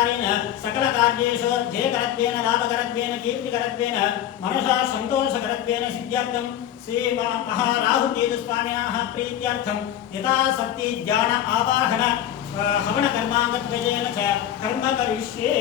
प्रकारेण सकल कार्येषु जयकरत्वेन लाभकरत्वेन कीर्तिकरत्वेन मनसा सन्तोषकरत्वेन सिद्ध्यर्थं श्री महाराहुकेतुस्वामिनः प्रीत्यर्थं यथा शक्ति ज्ञान आवाहन हवन कर्मांगत्वेन च कर्म करिष्ये।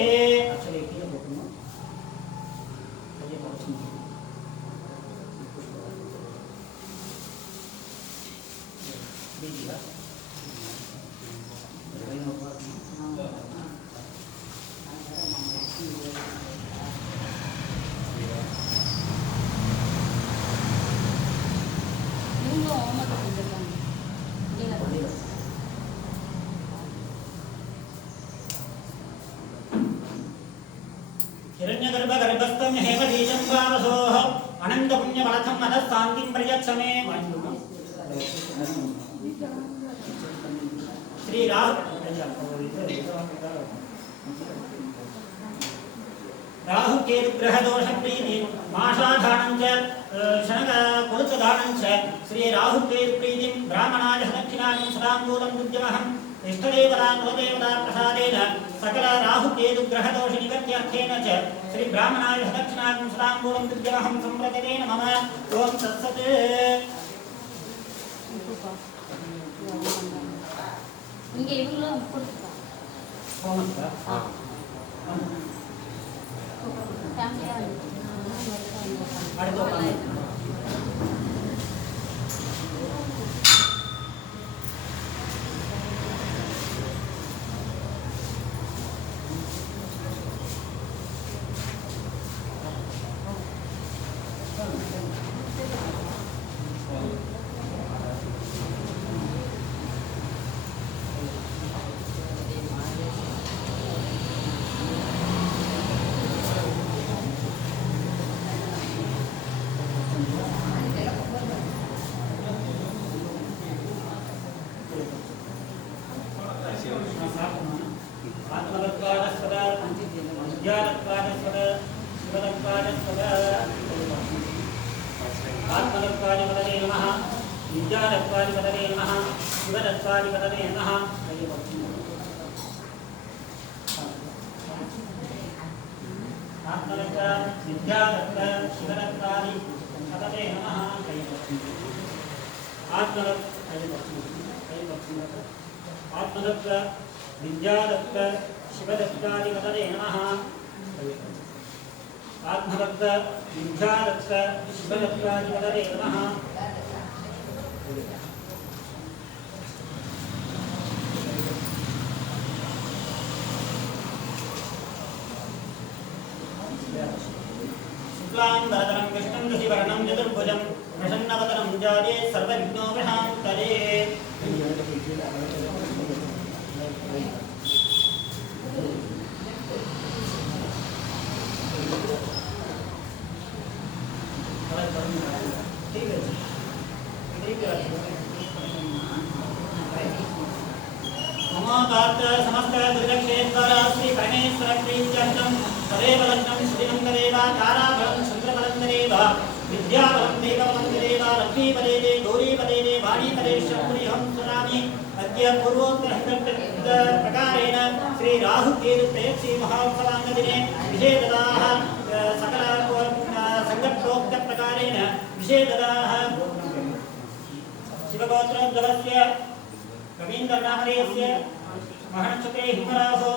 हिरण्यगर्भगर्भस्थं हेमबीजं भावसोः अनन्तपुण्यफलथं मनस्शान्तिं प्रयच्छमे। श्री राहु ग्रह दोष प्रीति माषाधानं च शनक कुरुतधानं च श्री राहु प्रीतिं ब्राह्मणाय दक्षिणां सदाम्बूलं दुर्जमहं इष्टदेवता कुलदेवता प्रसादेन सकल राहु ग्रह दोष निवृत्त्यर्थेन च श्री ब्राह्मणाय दक्षिणां सदाम्बूलं दुर्जमहं संप्रदते नमः। ओम तत्सत्। இங்க இவங்கள கொடுத்துட்டா போனதா ஃபேமிலியா அடுத்து आत्मदत्त विद्यादत्त शिवदत्तादिपतये नमः। आत्मदत्त विद्यादत्त शिवदत्तादिपतये नमः। शुक्लांबरधरं कृष्णं दधिवर्णं चतुर्भुजं प्रसन्नवदनं जाये सर्वविघ्नोपशान्तये। नमोदात्त समस्त दुर्गक्षेत्र श्री परमेश्वर प्रीत्यर्थं तदेव लग्नं श्रीनं तदेव ताराबलं चन्द्रबलं तदेव विद्याबलं देवबलं तदेव लक्ष्मीपदे गौरीपदे वाणीपदे शक्तिहं सुनामि। अद्य पूर्वोक्तप्रकारेण श्री राहुकेतुत्रयोदशी महोत्सवाङ्गदिने विशेषदाः सकल संगठोक्तप्रकारेण विशेषदाः शिवगोत्रोद्भवस्य कवीन्द्रनामधेयस्य महनक्षत्रे हिमरासो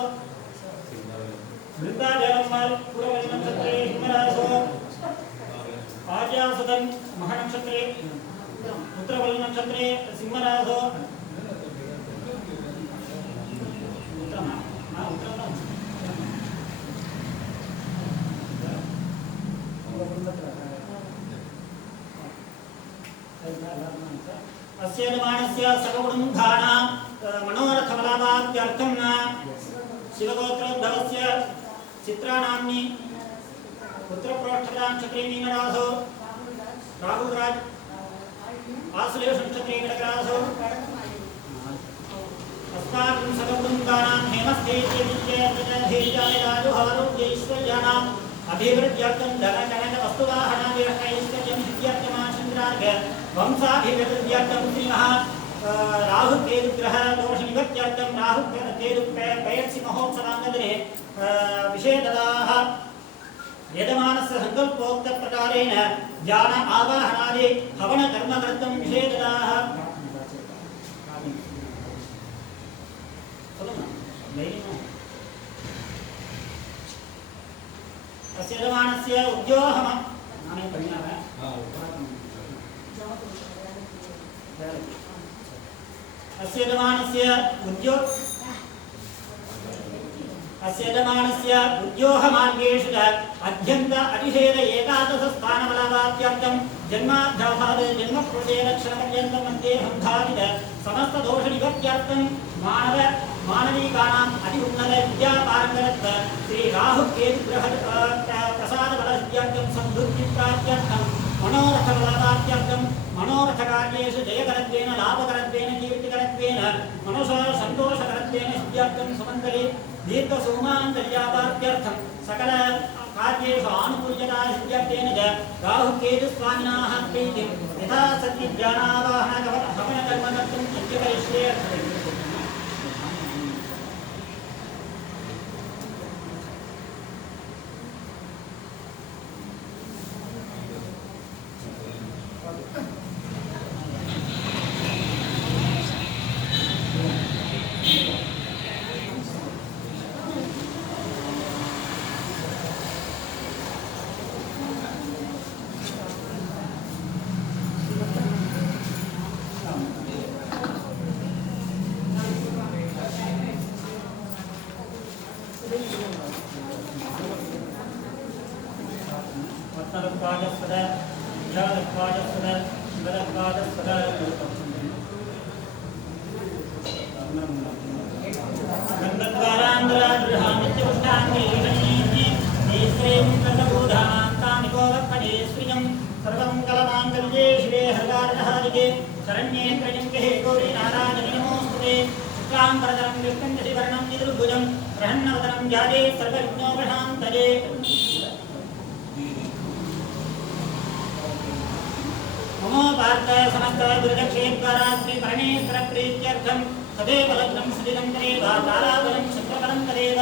वृन्दाजलम्मल पूर्वनक्षत्रे हिमरासो आज्यासुदन् महनक्षत्रे उत्तरवलनक्षत्रे सिंहरासो अस्य निर्माणस्य सकगुणमुद्धानां मनोरथफलाभाप्त्यर्थं शिवगोत्रोद्भवस्य चित्रानाम्नि पुत्रप्रोष्ठनक्षत्रे मीनरासो राहुराज आश्लेषनक्षत्रे कडकरासो अस्माकं सकगुणमुद्धानां हेमस्थेत्यविद्येत्यधीर्यायराजुहारोग्यैश्वर्याणाम् अभिवृद्ध्यर्थं धनकनकवस्तुवाहनादिरक्षैश्वर्यं सिद्ध्यर्थमाचन्द्रार्घ वंशाभिवृद्ध्यर्थं श्रीमः राहु केतु ग्रह दोष निवृत्त्यर्थं राहु केतु पयत्सि महोत्सवाङ्गदिने विशेषतः यजमानस्य संकल्पोक्त प्रकारेण ज्ञान आवाहनादि हवन कर्म कर्तुं विशेषतः अस्य यजमानस्य उद्योगः नामे परिणामः अस्य यजमानस्य उद्योगमार्गेषु अध्यन्त अतिशेद एकादशस्थानबलवाद्यर्थं जन्माध्यासाद् जन्मप्रदेलक्षणपर्यन्तं मध्ये संधारित समस्तदोषनिवृत्त्यर्थं मानवीकानाम् अति उन्नत विद्यापारंगतत्व श्री राहुकेतुग्रह प्रसादबलसिद्ध्यर्थं समृद्धिप्राप्त्यर्थं मनोरथबलवाद्यर्थं मनोरथकार्येषु जयकरत्वेन लाभकरत्वेन कीर्तिकरत्वेन मनसो सन्तोषकरत्वेन सिद्ध्यर्थं समन्तरे दीर्घसौमान्तर्यापार्थ्यर्थं सकल कार्येषु आनुकूल्यता सिद्ध्यर्थेन च राहुकेतुस्वामिनः प्रीतिं यथा सत्यज्ञानावाहन हवनकर्म कर्तुं सत्यकरिष्ये शरण्ये त्र्यम्बके गौरी नारायणी नमोस्तुते शुक्लां वरदं विष्णुं शशिवर्णं चतुर्भुजं प्रसन्नवदनं ध्याये सर्वविघ्नोपशान्तये ममो भारत समस्त गुरुदक्षेद्वारा श्री भरणेश्वर प्रीत्यर्थं सदैव लग्नं सुदिनं करेव ताराबलं शक्रबलं करेव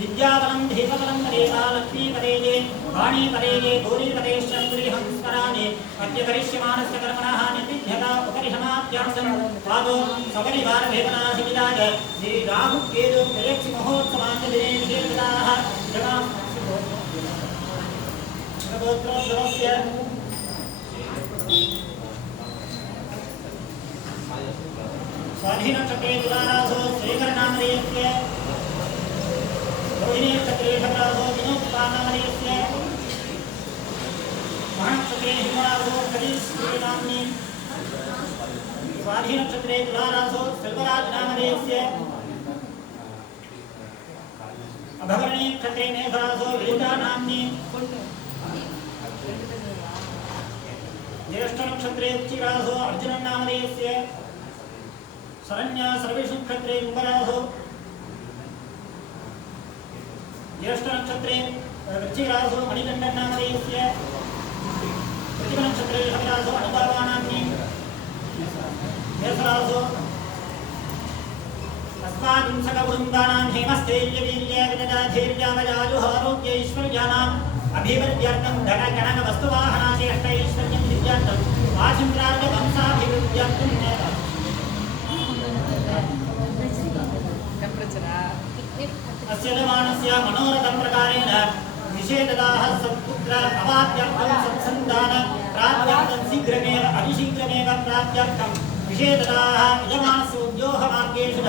विद्याबलं धीपबलं करेव लक्ष्मीपदेजे वाणीपदेजे गौरीपदेश्च पुरीहंस्कराणि अद्य करिष्यमाणस्य कर्मणः निर्विघ्नता उपरिहमाभ्यासं पादो सपरिवारभेदनाशिविराज श्री राहुकेतु प्रयक्षि महोत्सवाञ्जलिने विशेषताः जगोत्रोद्भवस्य स्वाधीनक्षत्रे तुलारासो श्रीकरनामधेयस्य रोहिणी नक्षत्रे शतरासो विनोदपानामधेयस्य महानक्षत्रे हिमरासो कलिश्रीनाम्नि स्वाधीनक्षत्रे तुलारासो सेल्वराजनामधेयस्य अभवरणी नक्षत्रे मेघरासो विलितानाम्नि ज्येष्ठनक्षत्रे उच्चिरासो अर्जुननामधेयस्य शरण्य सर्वेषु नक्षत्रे कुम्भरासो ज्येष्ठ नक्षत्रे वृश्चिकरासो मणिकण्ठनामधेयस्य प्रतिपनक्षत्रे ऋषभरासो अनुभावानाम्नि मेषरासो अस्माकं हेमस्थैर्यवीर्यविदधाधैर्यावजाजुहारोग्यैश्वर्याणाम् अभिवृद्ध्यर्थं धनगणकवस्तुवाहनादि अष्टैश्वर्यं सिद्ध्यर्थम् आचन्द्रार्धवंशाभिवृद्ध्यर्थं अस्य यजमानस्य मनोरथं प्रकारेण निषेधदाः सत्पुत्र अवाप्त्यर्थं सत्सन्तान प्राप्त्यर्थं शीघ्रमेव अतिशीघ्रमेव प्राप्त्यर्थं विषेधदाः यजमानस्य उद्योगमार्गेषु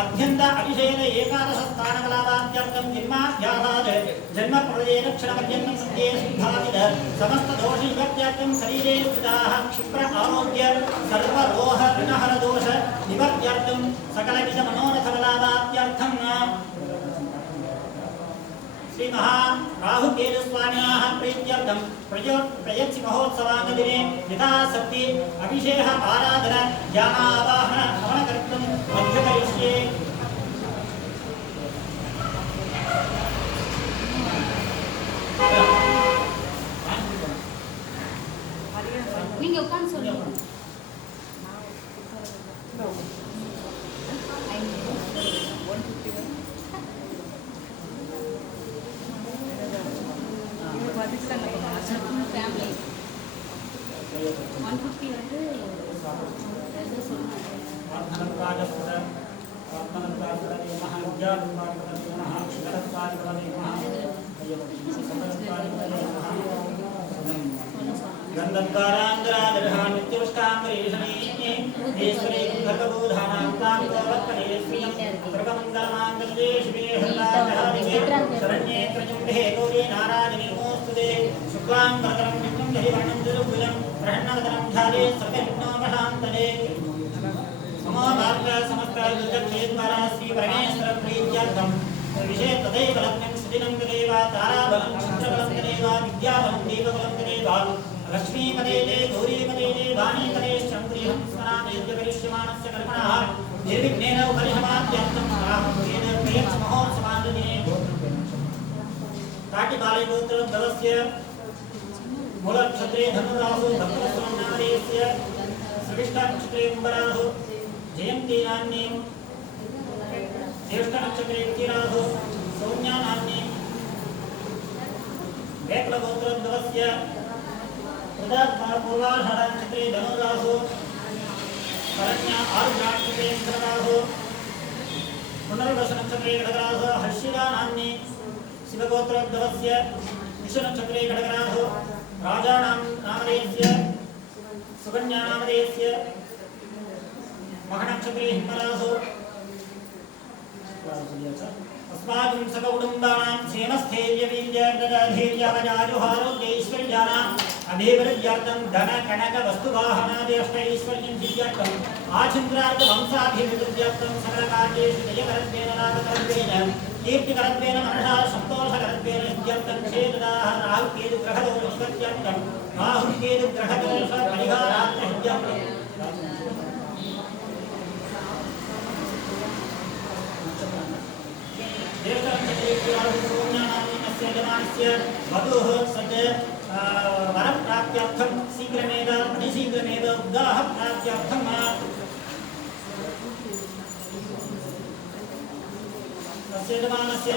अत्यन्त अतिशयन एकादशस्थानकलावाप्त्यर्थं जन्माध्यासाद् जन्मप्रदेलक्षणपर्यन्तं मध्ये शुद्धादिद समस्तदोषनिवृत्त्यर्थं शरीरे स्थिताः क्षिप्र आरोग्य सर्वरोह ऋणहरदोष निवृत्त्यर्थं सकलविधमनोरथकलावाप्त्यर्थं श्री महा राहुकेतुस्वामिनः प्रीत्यर्थं प्रयत्सि महोत्सवाङ्गदिने यथाशक्ति अभिषेक आराधन ज्ञानावाहन हवनकर्तुं अध्यकरिष्ये நீங்க உட்கார்ந்து சொல்லுங்க 150 வந்து ஏதோ சொன்னாங்க. विषय तदैव लग्नं सुदिनं तदेव ताराबलं चन्द्रबलं तदेव विद्याबलं देवबलं तदेव लक्ष्मीपदे ते गौरीपदे ते वाणीपदे चन्द्रियं स्मरामेत्य करिष्यमाणस्य कल्पनाः निर्विघ्नेन उपरिषमाद्यर्थं प्राहुर्येण प्रियं महोत्सवान्दिने काटिबालगोत्रोद्भवस्य मूलक्षत्रे धनुरासु भक्तस्वामिनामधेयस्य श्रेष्ठनक्षत्रे कुम्भरासु जयन्तीनाम्नीं ज्येष्ठनक्षत्रे उत्तीरासु सौम्यानाम्नीं वेक्लगोत्रोद्भवस्य पूर्वाषाढनक्षत्रे धनुरासु शरण्या आरुद्राक्षत्रे मित्ररासु पुनर्वसनक्षत्रे खड्गरासु हर्षिलानाम्नीं शिवगोत्रोद्भवस्य विषुनक्षत्रे खड्गरासु राजानां नामधेयस्य सुकन्यानामधेयस्य महनक्षत्रे हिमरासु अस्माकं सककुटुम्बानां क्षेमस्थैर्यवीर्यवजाजुहारोग्यैश्वर्याणाम् अभिवृद्ध्यर्थं धन कनक वस्तुवाहनादि अष्टैश्वर्यं सिद्ध्यर्थम् आचन्द्रार्थ वंशाभिवृद्ध्यर्थं सकलकार्येषु जयकरत्वेन लाभकरत्वेन कीर्तिकरत्वेन मनसा सन्तोषकरत्वेन सिद्ध्यर्थं चेतनाः राहुकेतुग्रहदोषनिवर्त्यर्थं राहुकेतुग्रहदोषपरिहारार्थं सिद्ध्यर्थम् वधूः सद् वरप्राप्त्यर्थं शीघ्रमेव अतिशीघ्रमेव उदाहप्राप्त्यर्थं तस्य यजमानस्य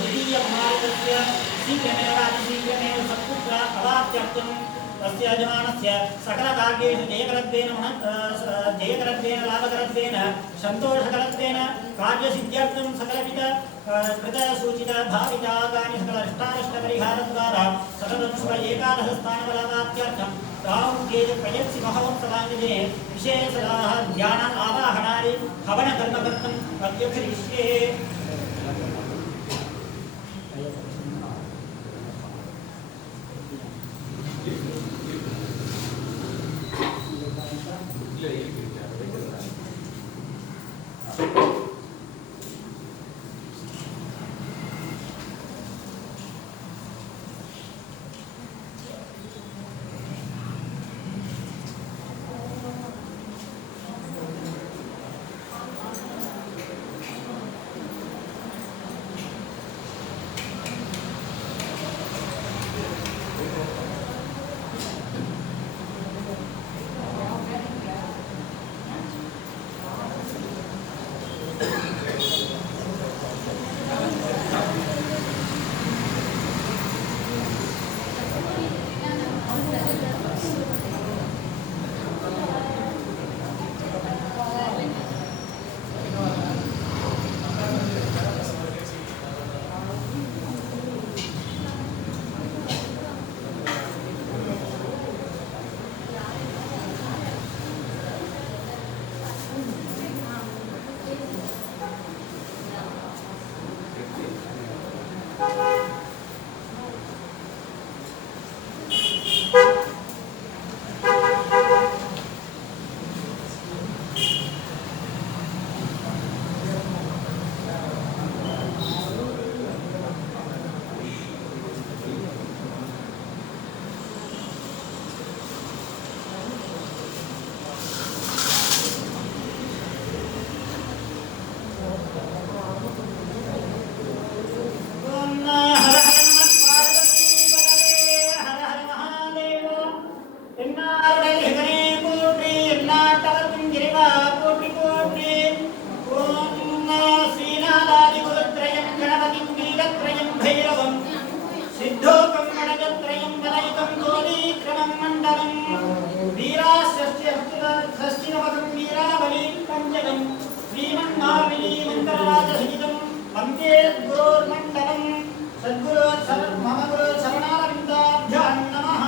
द्वितीयकुमारकस्य शीघ्रमेव अतिशीघ्रमेव सत्पुत्र अवाप्त्यर्थं तस्य यजमानस्य सकलकार्येषु जयकरत्वेन लाभकरत्वेन सन्तोषकरत्वेन कार्यसिद्ध्यर्थं सकलविध कृतसूचित भावितागानि सकलाष्टारिष्टपरिहारद्वारा सततं शुभ एकादशस्थानबलप्राप्त्यर्थं राहुकेतुप्रयत्सि महोत्सवाङ्गिने विशेषतः ध्यान आवाहनादि हवनकर्मकर्तुम् अध्यक्षरिष्ये सद्गुरोर्मण्डलम् सद्गुरो मम गुरु शरणारविन्दाभ्यां नमः।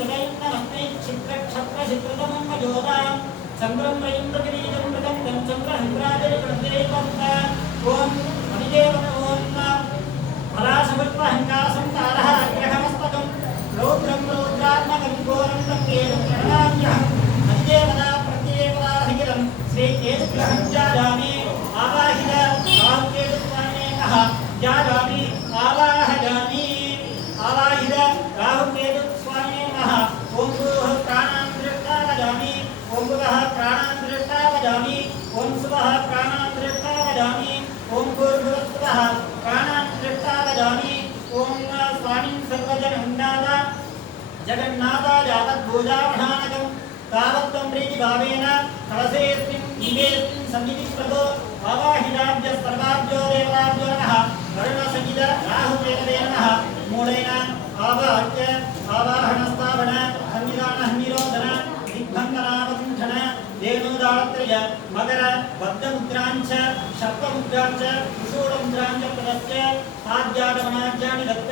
तदयं नमस्ते क्षिप्रक्षत्रचित्रतमं मजोदा चन्द्रं वयं प्रतिवीदं प्रदन्तं चन्द्रहङ्ग्राजयप्रदेवन्त ॐ अधिदेवत ॐ फलासमुत्पहङ्गासं तारः अग्रहमस्तकं रौद्रं रौद्रात्मकं घोरं तत्केदं प्रणमाम्यहम् अधिदेवता प्रत्येकदाधिगिरं श्रीकेतुग्रहं जायामि आवाहित राहुकेतुस्वामिनः जायामि आवाहयामि आवाहित राहुकेतुस्वामिनः ॐ गुरुः प्राणां दृष्ट्वा वदामि ॐ गुरुः प्राणां दृष्ट्वा वदामि ॐ सुवः प्राणां दृष्ट्वा वदामि ॐ भूर्भुवस्सुवः प्राणां दृष्ट्वा वदामि ॐ स्वामिन् सर्वजनहुन्नाद जगन्नाथाय यावद्भूजावधानकं तावत्त्वं प्रीतिभावेन कलशेऽस्मिन् दीपेऽस्मिन् सन्निधिप्रभो आवाहिताभ्यः सर्वाभ्यो देवताभ्यो नमः वरुणसहित राहुकेतवे नमः मूलेन आवाह्य आवाहनस्थापन सन्निधाननिरोधन दिग्बन्धनावकुण्ठन धेनुदात्रय मकर बद्धमुद्राञ्च शर्पमुद्राञ्च कुशूलमुद्राञ्च प्रदस्य आद्यागमनाद्यानि दत्त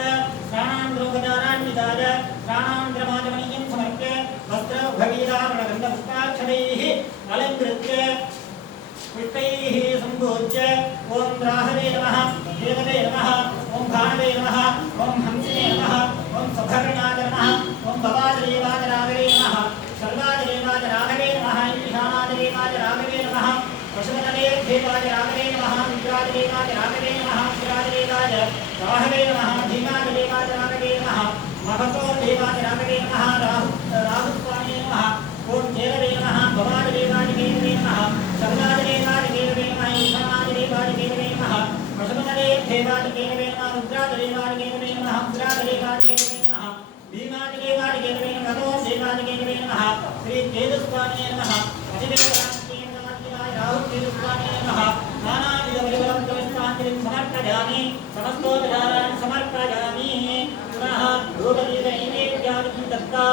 स्नानान्तरोपचारान्विताय स्नानान्तरमाचमनीयं समर्प्य वस्त्रभगीरावणगन्धपुष्पाक्षरैः अलङ्कृत्य पुष्पैः सम्पूज्य ॐ राहवे नमः देवते नमः ॐ भानवे नमः ॐ हंसिने नमः ॐ सभरणाय नमः ॐ भवाजदेवाय राघवे नमः सर्वाजदेवाय राघवे नमः ईशानाजदेवाय राघवे नमः पशुपतदेवाय राघवे नमः रुद्राजदेवाय राघवे नमः रुद्राजदेवाय राघवे नमः धीमाजदेवाय राघवे नमः महतोदेवाय राघवे नमः राहुस्वामिने नमः ॐ केलवे नमः भवाजदेवाय केलवे नमः सर्वाजदेवाय केलवे नमः ईशानाजदेवाय केलवे नमः पशुपतदेवाय केलवे नमः रुद्राजदेवाय केलवे नमः रुद्राजदेवाय केलवे नमः भीमाजदेवाय केलवे नमः देवाय केलवे नमः श्री केतुस्वामिने नमः अधिदेवताय राहुकेतुस्वामिने नमः नानाविधबलिबलं पुष्पाञ्जलिं समर्पयामि समस्तोपचारान् समर्पयामि पुनः धूपदीपनैवेद्यादिकं दत्त्वा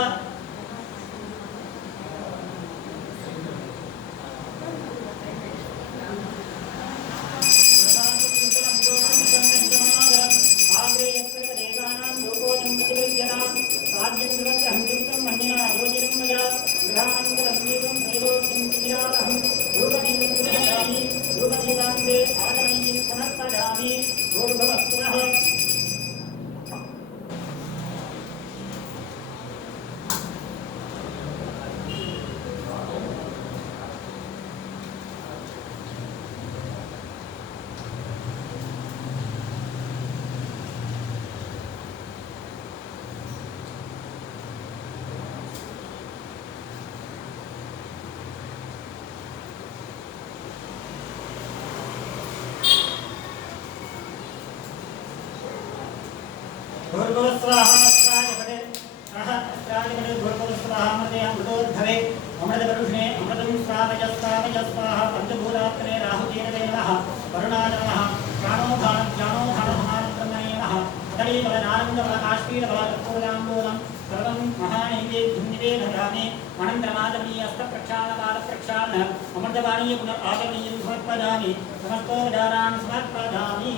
भूर्भुवस्वाहास्त्रायपदे अस्त्रायपदे भूर्भुवस्वाहामृते अमृतोद्भवे अमृतवरुषणे अमृतं स्वामय स्वाहा पञ्चभूतात्मने राहुकेतवे नमः वरुणाय नमः प्राणोधानसमानब्रह्मणे नमः कदलीबलनारङ्गबलकाश्मीरबलकर्पूराम्बूलं सर्वं महानैवेद्यं अनन्तरमाचमनीय हस्तप्रक्षालपादप्रक्षालन अमृतपानीय पुनराचमनीयं समर्पयामि समस्तोपचारान् समर्पयामि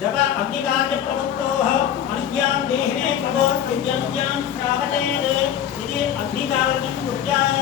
जप अग्निकार्य प्रवृत्तोः अनुज्ञां देहिने प्रभो विद्यां श्रावतेत् इति अग्निकार्यं कुर्यात्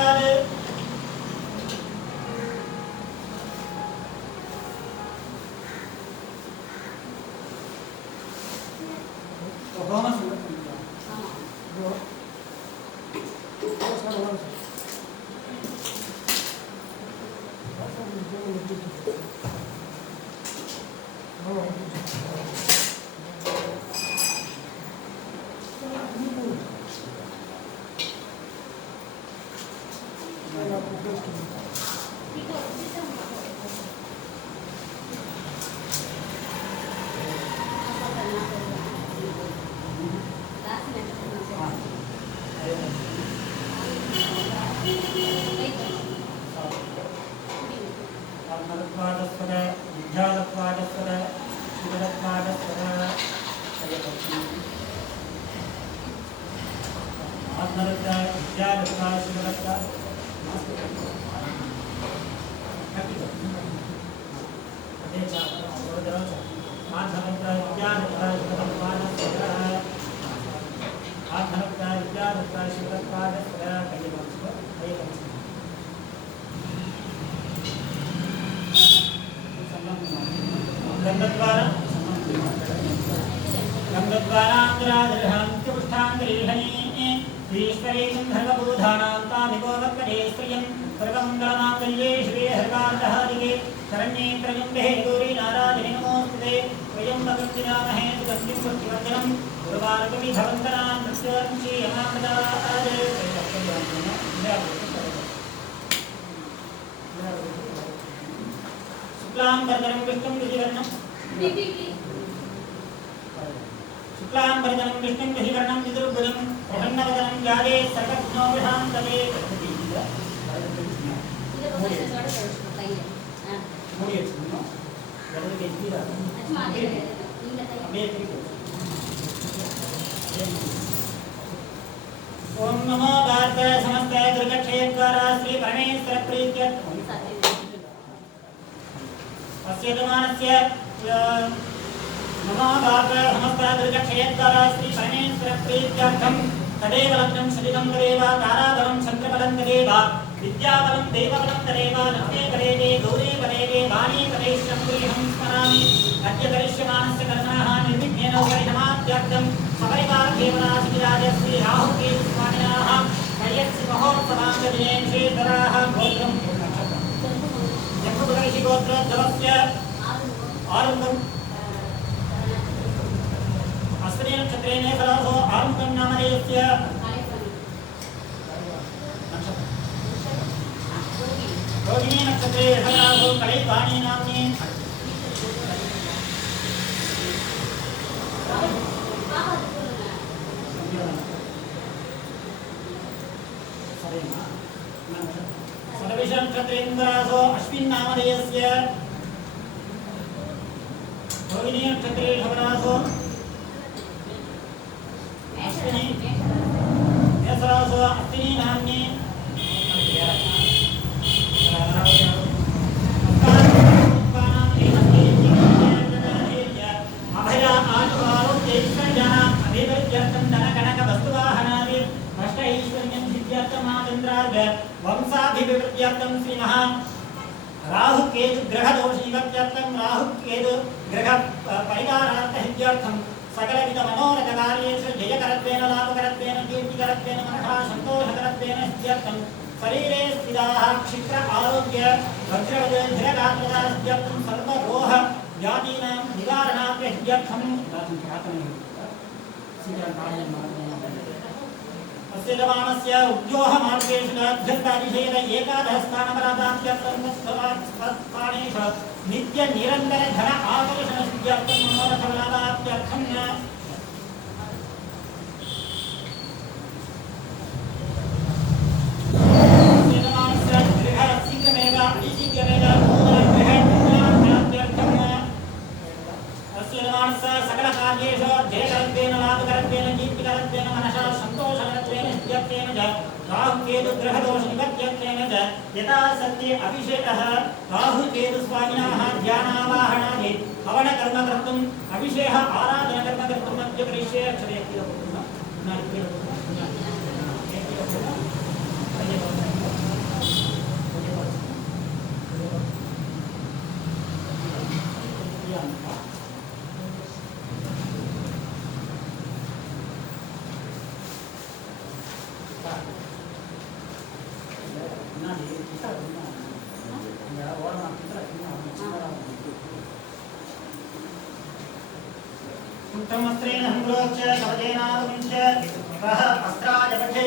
ओम नमो भारत समस्त दुर्गक्षेत्र श्री परमेश्वर प्रीत्यर्थम अस्यमानस्य नमो भारत समस्त दुर्गक्षेत्र श्री परमेश्वर प्रीत्यर्थम तदेव लग्नं सदिदं तदेव ताराबलं चन्द्रबलं तदेव विद्याबलं देवबलं तदेव लक्ष्मी पदेवे गौरी पदेवे वाणी पदेशं गृहं स्मरामि अद्य करिष्यमाणस्य कर्मणः निर्विघ्नेन परिसमाप्त्यर्थं सपरिवार देवराजस्य श्री राहुकेतु स्वामिनः हयस्य महोत्सवाङ्गदिने श्रीधराः गोत्रं जम्बुकर्षि गोत्रोद्भवस्य आरम्भम् अस्मिन् नक्षत्रेण सरासो आरम्भं नामधेयस्य रोहिणी नक्षत्रे सरासो कलैवाणी नाम्नि सर्वेश नक्षत्रेन्द्रासो अश्विन् नामधेयस्य रोहिणी नक्षत्रे सरासो अश्विनी सरासो अश्विनी नाम्नि वंशाभिवृद्ध्यर्थं श्री महा राहु केतु ग्रह दोष निवर्त्यर्थं राहु केतु ग्रह परिहारार्थं सकलविध मनोरथ कार्येषु जयकरत्वेन लाभकरत्वेन कीर्तिकरत्वेन मनः संतोषकरत्वेन सिद्ध्यर्थं शरीरे स्थिताः क्षिप्र आरोग्य वज्रवद धीरगात्रता सिद्ध्यर्थं सर्वरोह व्याधीनां निवारणार्थं सिद्ध्यर्थं अस्यमानस्य उद्योगमार्गेषु अध्यन्तादिशेन एकादशस्थानपरादाप्त्यर्थं नित्य निरन्तर धन आकर्षणसिद्ध्यर्थं मनोरथफलादाप्त्यर्थं अस्यमानस्य गृहः शीघ्रमेव अतिशीघ्रमेव नूतनगृहनिर्माणार्थं अस्यमानस्य सकलकार्येषु अध्ययकरत्वेन लाभकरत्वेन कीर्तिकरत्वेन मनसा संतोषकरत्वेन सिद्ध्यर्थेन च राहुकेतु ग्रहदोष निवर्त्यर्थेन च यथा सत्ये अभिषेकः राहुकेतुस्वामिनः ध्यानावाहनादि हवनकर्म कर्तुम् अभिषेक आराधनकर्म कर्तुम् अद्य करिष्ये अक्षरे उत्तमस्त्रेण संप्रोच्य कवचेनावमिञ्च वः अस्त्राजपठे